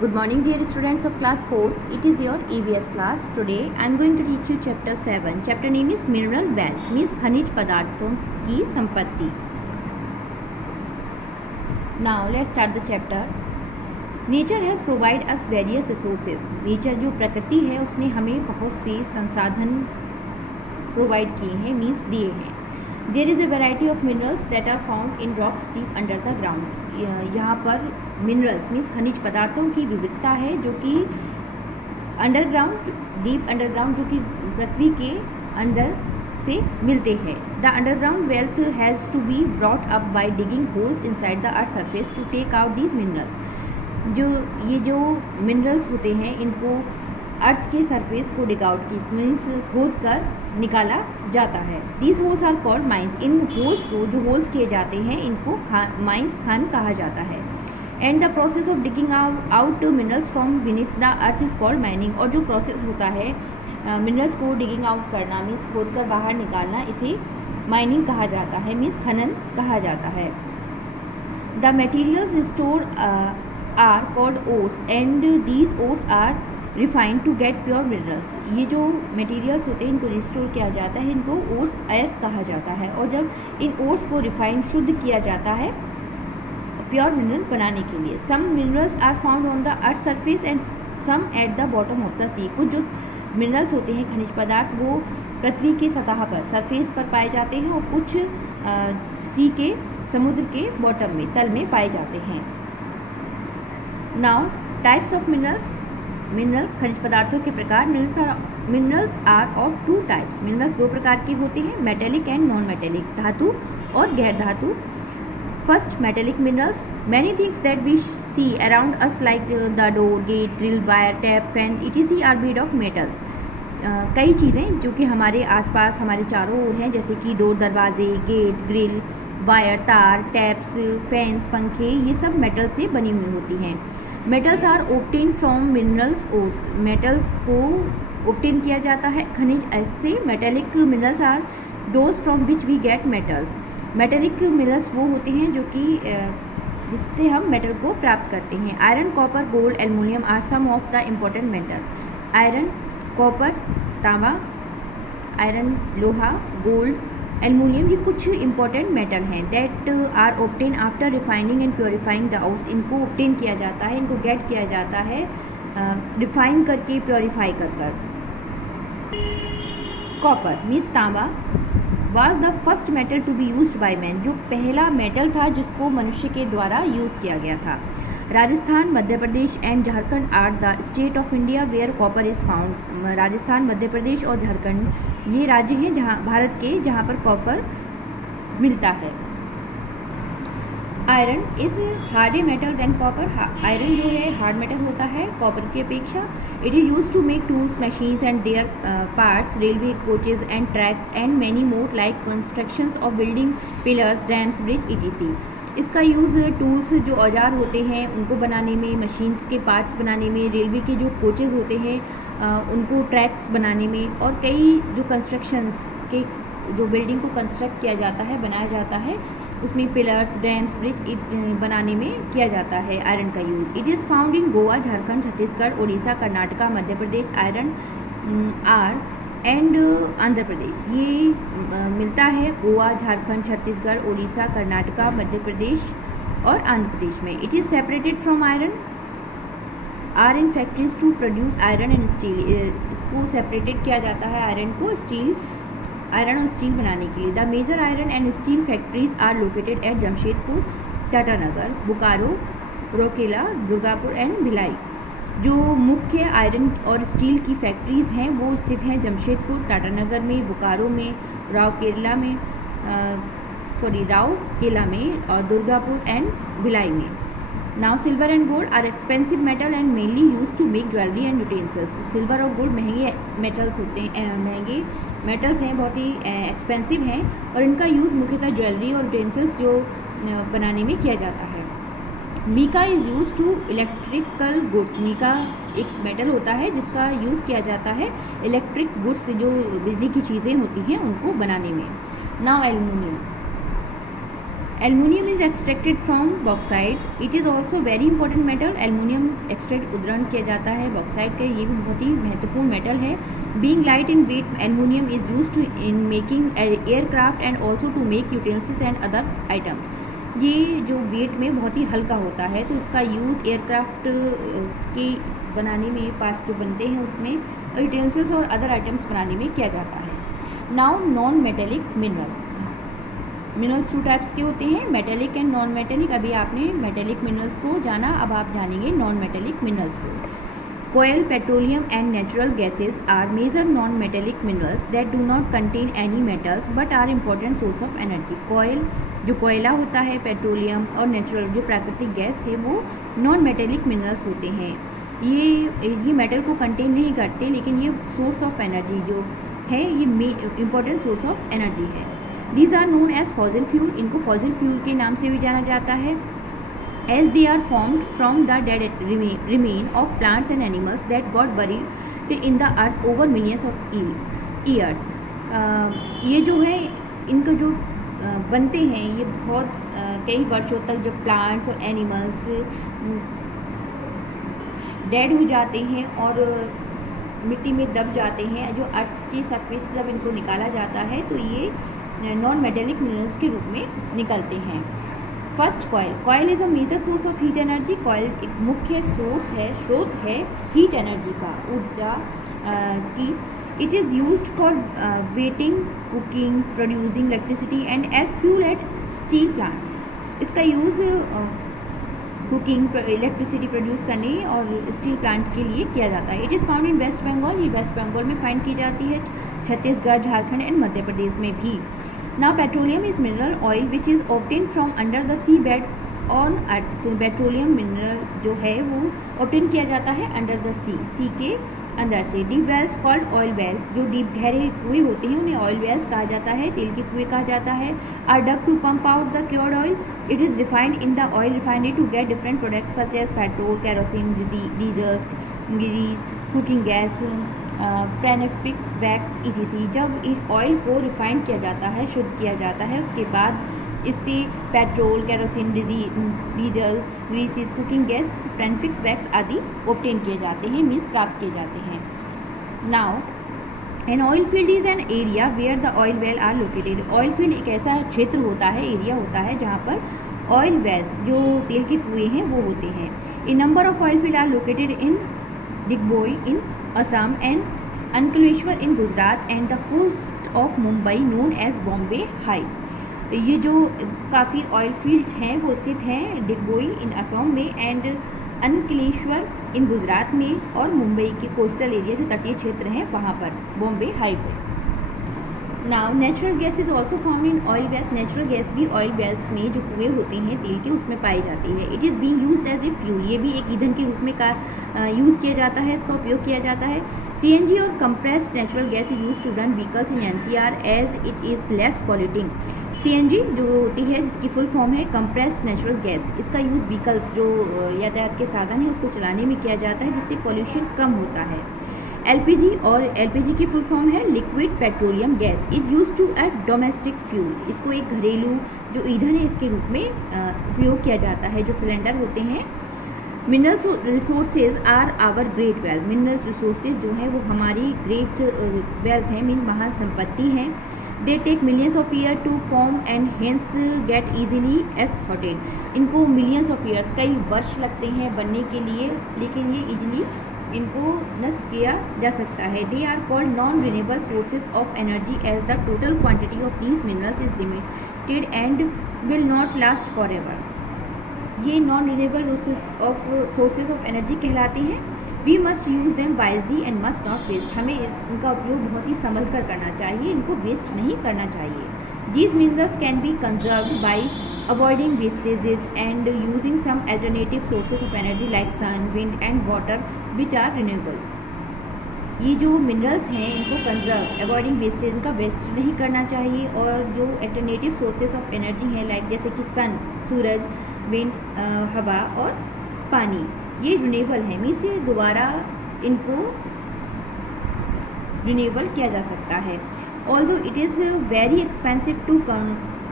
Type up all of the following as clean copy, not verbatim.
Good morning dear students of class 4. It is your EVS class. Today I am going to teach you chapter 7. Chapter name is Mineral Wealth, means खनिज पदार्थों की संपत्ति. Now let's start the chapter. Nature has provided us various resources. Nature जो प्रकृति है उसने हमें बहुत से संसाधन प्रोवाइड किए हैं, मीन्स दिए हैं. There is a variety of minerals that are found in rocks deep under the ground. यहाँ पर मिनरल्स मीन्स खनिज पदार्थों की विविधता है जो कि अंडरग्राउंड, डीप अंडरग्राउंड, जो कि पृथ्वी के अंदर से मिलते हैं. The underground wealth has to be brought up by digging holes inside the earth surface to take out these minerals. जो मिनरल्स होते हैं इनको अर्थ के सरफेस को डिग आउट की मीन्स खोद कर निकाला जाता है. These holes are called mines. इन होल्स को जो होल्स किए जाते हैं इनको माइंस खान कहा जाता है. And the process of digging out minerals from beneath the earth is called mining. और जो प्रोसेस होता है मिनरल्स को डिगिंग आउट करना मीन्स खोद कर बाहर निकालना, इसे माइनिंग कहा जाता है, मीन्स खनन कहा जाता है. The materials store are called ores and these ores are refined to get pure minerals. ये जो मटेरियल्स होते हैं इनको रिस्टोर किया जाता है, इनको ओर्स एस कहा जाता है. और जब इन ओर्स को रिफाइंड शुद्ध किया जाता है प्योर मिनरल बनाने के लिए. Some minerals are found on the earth surface and some at the bottom of the sea. कुछ जो मिनरल्स होते हैं खनिज पदार्थ वो पृथ्वी की सतह पर सरफेस पर पाए जाते हैं और कुछ सी के समुद्र के बॉटम में तल में पाए जाते हैं. नाउ टाइप्स ऑफ मिनरल्स खनिज पदार्थों के प्रकार. Minerals are of two types. Minerals दो प्रकार के होते हैं, मेटेलिक एंड नॉन मेटेलिक, धातु और गैर धातु. First metallic minerals. Many things that we see around us like the door, gate, grill, wire, tap, fan etc are made of metals. कई चीज़ें जो कि हमारे आसपास हमारे चारों ओर हैं, जैसे कि डोर, दरवाजे, गेट, ग्रिल, वायर, तार, टैप्स, फैंस, पंखे, ये सब मेटल से बनी हुई होती हैं. Metals are obtain from minerals ores. Metals को ऑब्टेन किया जाता है खनिज ऐसे. Metallic minerals are those from which we get metals. Metallic minerals वो होते हैं जो कि जिससे हम मेटल को प्राप्त करते हैं. Iron, copper, gold, aluminium are some of the important metal. Iron, copper, तांबा, आयरन, लोहा, गोल्ड, एल्युमिनियम, ये कुछ इंपॉर्टेंट मेटल हैं. That are obtain after refining and purifying the ores. इनको ऑब्टेन किया जाता है, इनको गेट किया जाता है रिफाइन करके, प्योरीफाई कर. कॉपर मीन्स तांबा was the first metal to be used by man. जो पहला मेटल था जिसको मनुष्य के द्वारा यूज़ किया गया था. Rajasthan, Madhya Pradesh and Jharkhand are the state of India where copper is found. Rajasthan, Madhya Pradesh और झारखंड ये राज्य हैं जहाँ भारत के जहाँ पर कॉपर मिलता है. Iron is harder metal than copper. Iron जो है हार्ड मेटल होता है कॉपर की अपेक्षा. It is use to make tools, machines and their parts, railway coaches and tracks and many more like constructions of building, pillars, dams, bridge etc. इसका use tools जो औजार होते हैं उनको बनाने में, मशीन्स के पार्ट्स बनाने में, रेलवे के जो कोचेज़ होते हैं उनको ट्रैक्स बनाने में, और कई जो कंस्ट्रक्शंस के जो बिल्डिंग को कंस्ट्रक्ट किया जाता है, बनाया जाता है, उसमें पिलर्स, डैम्स, ब्रिज बनाने में किया जाता है आयरन का use. It is found in Goa, Jharkhand, Chhattisgarh, Orissa, Karnataka, Madhya Pradesh, iron ore and Andhra Pradesh. ये मिलता है गोवा, झारखंड, छत्तीसगढ़, उड़ीसा, कर्नाटका, मध्य प्रदेश और आंध्र प्रदेश में. It is separated from iron ore in factories to produce iron and steel. इसको सेपरेटेड किया जाता है आयरन को आयरन और स्टील बनाने के लिए. The major iron and steel factories are located at Jamshedpur, Tatanagar, Bokaro, Rourkela, Durgapur and Bhilai. जो मुख्य आयरन और स्टील की फैक्ट्रीज़ हैं वो स्थित हैं जमशेदपुर, टाटानगर में, बोकारो में, राउरकेला में और दुर्गापुर एंड भिलाई में. Now silver and gold are expensive metal and mainly use to make jewellery and utensils. Silver और गोल्ड महंगे मेटल्स होते हैं, महंगे मेटल्स हैं, बहुत ही एक्सपेंसिव हैं और इनका यूज़ मुख्यतः ज्वेलरी और यूटेंसिल्स जो बनाने में किया जाता है. Mica is use to electrical goods. Mica एक मेटल होता है जिसका यूज़ किया जाता है इलेक्ट्रिक गुड्स, जो बिजली की चीज़ें होती हैं उनको बनाने में. Now aluminium. Aluminium is extracted from bauxite, it is also very important metal. Aluminium extract उद्रण किया जाता है बॉक्साइट का, ये भी बहुत ही महत्वपूर्ण मेटल है। Being light in weight, aluminium is used to in making aircraft and also to make utensils and other items. ये जो वेट में बहुत ही हल्का होता है, तो इसका यूज़ एयरक्राफ्ट के बनाने में, पार्ट्स जो बनते हैं उसमें, यूटेंसिल्स और अदर आइटम्स बनाने में किया जाता है। Now non metallic minerals. Minerals two types के होते हैं, मेटेलिक एंड नॉन मेटेलिक। अभी आपने मेटेलिक मिनरल्स को जाना, अब आप जानेंगे नॉन मेटेलिक मिनरल्स को। Coal, petroleum and natural gases are major non metallic minerals that do not contain any metals but are important source of energy. कोयल जो कोयला होता है, पेट्रोलियम और नेचुरल जो प्राकृतिक गैस है, वो नॉन मेटेलिक मिनरल्स होते हैं। ये मेटल को कंटेन नहीं करते, लेकिन ये सोर्स ऑफ एनर्जी जो है, ये इम्पोर्टेंट सोर्स ऑफ एनर्जी है। These are known as fossil fuel, इनको fossil fuel के नाम से भी जाना जाता है, as they are formed from the dead remain of plants and animals that got buried in the earth over millions of years। ये जो है, इनका जो बनते हैं, ये बहुत कई वर्षों तक जब प्लांट्स और एनिमल्स डेड हो जाते हैं और मिट्टी में दब जाते हैं, जो अर्थ की सरफेस से जब इनको निकाला जाता है, तो ये नॉन मेटेलिक मिनरल्स के रूप में निकलते हैं। First, coal. Coal is a major source of heat energy. कोयल एक मुख्य सोर्स है, स्रोत है हीट एनर्जी का, ऊर्जा की। It is used for heating, cooking, producing electricity and as fuel at steel plant. इसका यूज़ कुकिंग, इलेक्ट्रिसिटी प्रोड्यूस करने और स्टील प्लांट के लिए किया जाता है। It is found in West Bengal, ये वेस्ट बंगाल में फाइंड की जाती है, छत्तीसगढ़, झारखंड एंड मध्य प्रदेश में भी। Now petroleum is mineral oil which is obtain from under the sea bed on earth. तो पेट्रोलियम मिनरल जो है वो ऑब्टेन किया जाता है अंडर द सी के अंदर से। Deep wells called oil wells, जो डीप गहरे कुएं होते हैं उन्हें ऑयल वेल्स कहा जाता है, तेल के कुएं कहा जाता है। Are dug to pump out the crude oil, it is refined in the oil refinery to get different products such as petrol, kerosene, diesels, grease, cooking gas, प्रेनेफिक्स, wax, ETC. जब ऑयल को रिफाइंड किया जाता है, शुद्ध किया जाता है, उसके बाद इससे petrol, kerosene, diesel, greases, cooking gas, प्रेनेफिक्स, wax आदि ऑब्टेन किए जाते हैं, मीन्स प्राप्त किए जाते हैं। Now an oil field is an area where the oil well are located. Oil field एक ऐसा क्षेत्र होता है, एरिया होता है, जहाँ पर ऑयल वेल्स जो तेल के कुएँ हैं वो होते हैं। A number of oil field are located in Digboi in Assam and Ankleshwar in Gujarat and the coast of Mumbai known as Bombay High. ये जो काफ़ी ऑयल फील्ड्स हैं वो स्थित हैं डिगबोई इन असम में एंड अंकलेश्वर इन गुजरात में, और मुंबई के कोस्टल एरिया जो तटीय क्षेत्र हैं वहाँ पर, बॉम्बे हाई पर। Now natural gas is also found in oil wells. Natural gas भी ऑयल वेल्स में जो कुएँ होते हैं तेल के, उसमें पाई जाती है। It is being used as a fuel, ये भी एक ईंधन के रूप में यूज़ किया जाता है, इसका उपयोग किया जाता है। सीएनजी और compressed natural gas is used to run vehicles in NCR as it is less polluting. CNG जो होती है, जिसकी फुल फॉर्म है कंप्रेस्ड नेचुरल गैस, इसका यूज़ व्हीकल्स जो यातायात के साधन है उसको चलाने में किया जाता है, जिससे पॉल्यूशन कम होता है। एलपीजी, और एलपीजी की फुल फॉर्म है liquid petroleum gas, is use to a domestic fuel. इसको एक घरेलू जो ईंधन है इसके रूप में उपयोग किया जाता है, जो सिलेंडर होते हैं। Minerals resources are our great wealth. Minerals resources जो हैं वो हमारी ग्रेट वेल्थ है, मीन महान संपत्ति हैं। They take millions of year to form and hence get easily exploited. इनको मिलियंस ऑफ ईयर्स, कई वर्ष लगते हैं बनने के लिए, लेकिन ये इजीली इनको नष्ट किया जा सकता है। They are called non renewable sources of energy as the total quantity of these minerals is limited and will not last for ever. ये non renewable sources of energy कहलाते हैं। We must use them wisely and must not waste. हमें इनका उपयोग बहुत ही संभल कर करना चाहिए, इनको वेस्ट नहीं करना चाहिए। These minerals can be conserved by avoiding wastages and using some alternative sources of energy like sun, wind and water which are renewable. ये जो मिनरल्स हैं इनको कंजर्व, अवॉइडिंग वेस्टेज, इनका वेस्ट नहीं करना चाहिए, और जो अल्टरनेटिव सोर्सेज ऑफ एनर्जी हैं लाइक जैसे कि सन, सूरज, विंड, हवा और पानी, ये रिन्यूएबल है, मीन्स ये दोबारा इनको रिन्यूएबल किया जा सकता है। Although it is very expensive to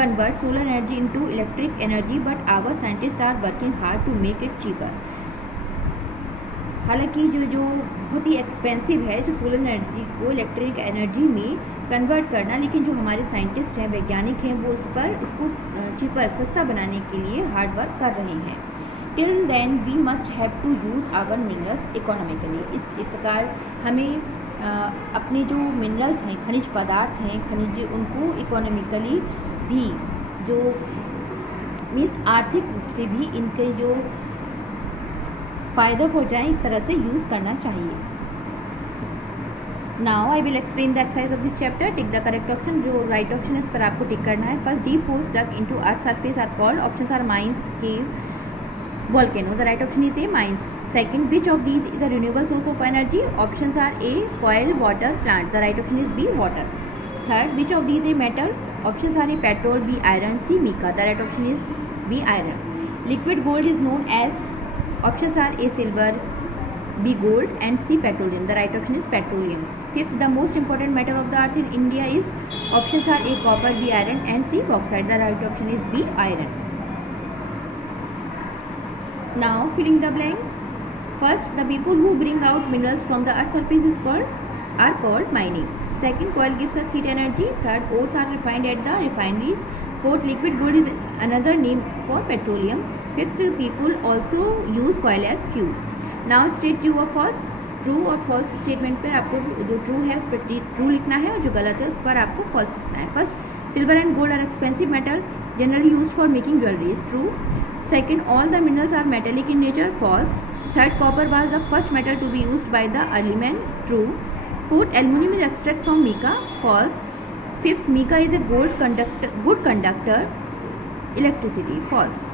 convert solar energy into electric energy, but our scientists are working hard to make it cheaper. हालांकि जो बहुत ही एक्सपेंसिव है जो सोलर एनर्जी को इलेक्ट्रिक एनर्जी में कन्वर्ट करना, लेकिन जो हमारे साइंटिस्ट हैं, वैज्ञानिक हैं, वो इसको चीपर, सस्ता बनाने के लिए हार्ड वर्क कर रहे हैं. Till then we must have to use our minerals economically. इस प्रकार हमें अपने जो मिनरल्स हैं, खनिज पदार्थ हैं, खनिज, उनको इकोनॉमिकली भी, जो मीन्स आर्थिक रूप से भी इनके जो फ़ायदा हो जाए, इस तरह से यूज़ करना चाहिए. Now I will explain the exercise of this chapter. Tick the correct option. जो राइट ऑप्शन है इस पर आपको टिक करना है. First, deep holes dug into earth surface are called. Options are mines, cave, volcano. The right option is A, mines. Second, which of these is a renewable source of energy? Options are A, coal, water, plant. The right option is B, water. Third, which of these is a metal? Options are A, petrol, B, iron, C, mica. The right option is B, iron. Liquid gold is known as. Options are A, silver, B, gold, and C, petroleum. The right option is petroleum. Fifth, the most important metal of the earth in India is. Options are A, copper, B, iron, and C, bauxite. The right option is B, iron. Now filling the blanks. First, the people who bring out minerals from the earth's surface are called mining. Second, coal gives us heat energy. Third, ores are refined at the refineries. Fourth, liquid gold is another name for petroleum. Fifth, people also use coal as fuel. Now state true or false. True और false statement पर आपको जो true है उस पर true लिखना है और जो गलत है उस पर आपको फॉल्स लिखना है. First, silver and gold are expensive metal generally used for making jewellery. Is true. Second, all the minerals are metallic in nature. False. Third, copper was the first metal to be used by the early men. True. Fourth, aluminum is extracted from mica. False. Fifth, mica is a good conductor. Electricity. False.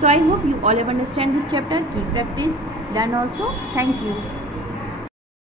So I hope you all have understand this chapter. Keep practice. Learn also. Thank you.